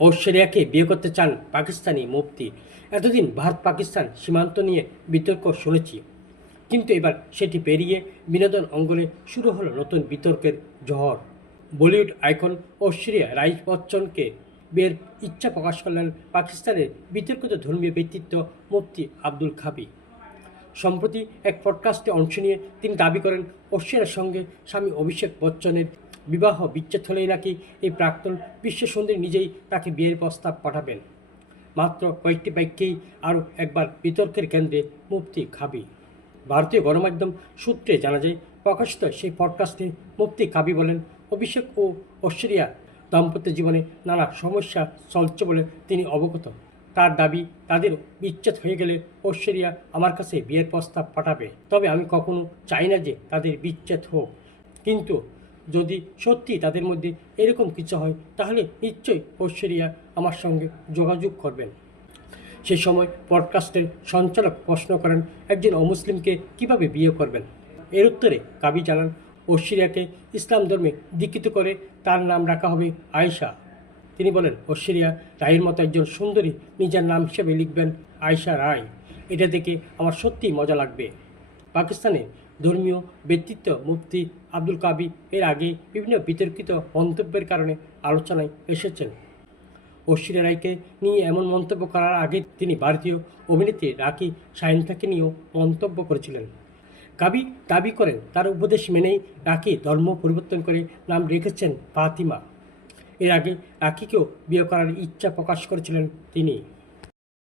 ঐশ্বরিয়াকে বিয়ে করতে চান পাকিস্তানি মুফতি। এতদিন ভারত পাকিস্তান সীমান্ত নিয়ে বিতর্ক শুনেছি। কিন্তু এবার সেটি পেরিয়ে বিনোদন অঙ্গনে শুরু হলো নতুন বিতর্কের ঝড় বলিউড আইকন ঐশ্বরিয়া রাই বচ্চনকে বিয়ের ইচ্ছা প্রকাশ করলেন পাকিস্তানের বিতর্কিত ধর্মীয় ব্যক্তিত্ব মুফতি আব্দুল খাবি। সম্প্রতি এক পডকাস্টে অংশ নিয়ে তিনি দাবি করেন, ঐশ্বরিয়ার সঙ্গে স্বামী অভিষেক বচ্চনের বিবাহ বিচ্ছেদ হলেই নাকি এই প্রাক্তন বিশ্বসুন্দরী নিজেই তাকে বিয়ের প্রস্তাব পাঠাবেন। মাত্র কয়েকটি বাক্যেই আরও একবার বিতর্কের কেন্দ্রে মুফতি খাবি। ভারতীয় গণমাধ্যম সূত্রে জানা যায়, প্রকাশিত সেই পডকাস্টে মুফতি কাবি বলেন অভিষেক ও ঐশ্বরিয়া। দাম্পত্য জীবনে নানা সমস্যা চলছে বলে তিনি অবগত। তার দাবি, তাদের বিচ্ছেদ হয়ে গেলে ঐশ্বরিয়া আমার কাছে বিয়ের প্রস্তাব পাঠাবে। তবে আমি কখনো চাই না যে তাদের বিচ্ছেদ হোক। কিন্তু যদি সত্যি তাদের মধ্যে এরকম কিছু হয়, তাহলে নিশ্চয়ই ঐশ্বরিয়া আমার সঙ্গে যোগাযোগ করবেন। সে সময় পডকাস্টের সঞ্চালক প্রশ্ন করেন, একজন অমুসলিমকে কীভাবে বিয়ে করবেন? এর উত্তরে কাবি জানান, ঐশ্বরিয়াকে ইসলাম ধর্মে দীক্ষিত করে তার নাম রাখা হবে আয়েশা। তিনি বলেন, ঐশ্বরিয়া রায়ের মতো একজন সুন্দরী নিজের নাম হিসেবে লিখবেন আয়েশা রায়। এটা দেখে আমার সত্যিই মজা লাগবে। পাকিস্তানে ধর্মীয় ব্যক্তিত্ব মুফতি আব্দুল কাবি এর আগে বিভিন্ন বিতর্কিত মন্তব্যের কারণে আলোচনায় এসেছেন। ঐশ্বরিয়া রায়কে নিয়ে এমন মন্তব্য করার আগে তিনি ভারতীয় অভিনেত্রী রাকি সায়ন্তাকে নিয়েও মন্তব্য করেছিলেন। কাবি দাবি করেন, তার উপদেশ মেনেই রাকি ধর্ম পরিবর্তন করে নাম রেখেছেন ফাতিমা। এর আগে রাকিকেও বিয়ে করার ইচ্ছা প্রকাশ করেছিলেন তিনি।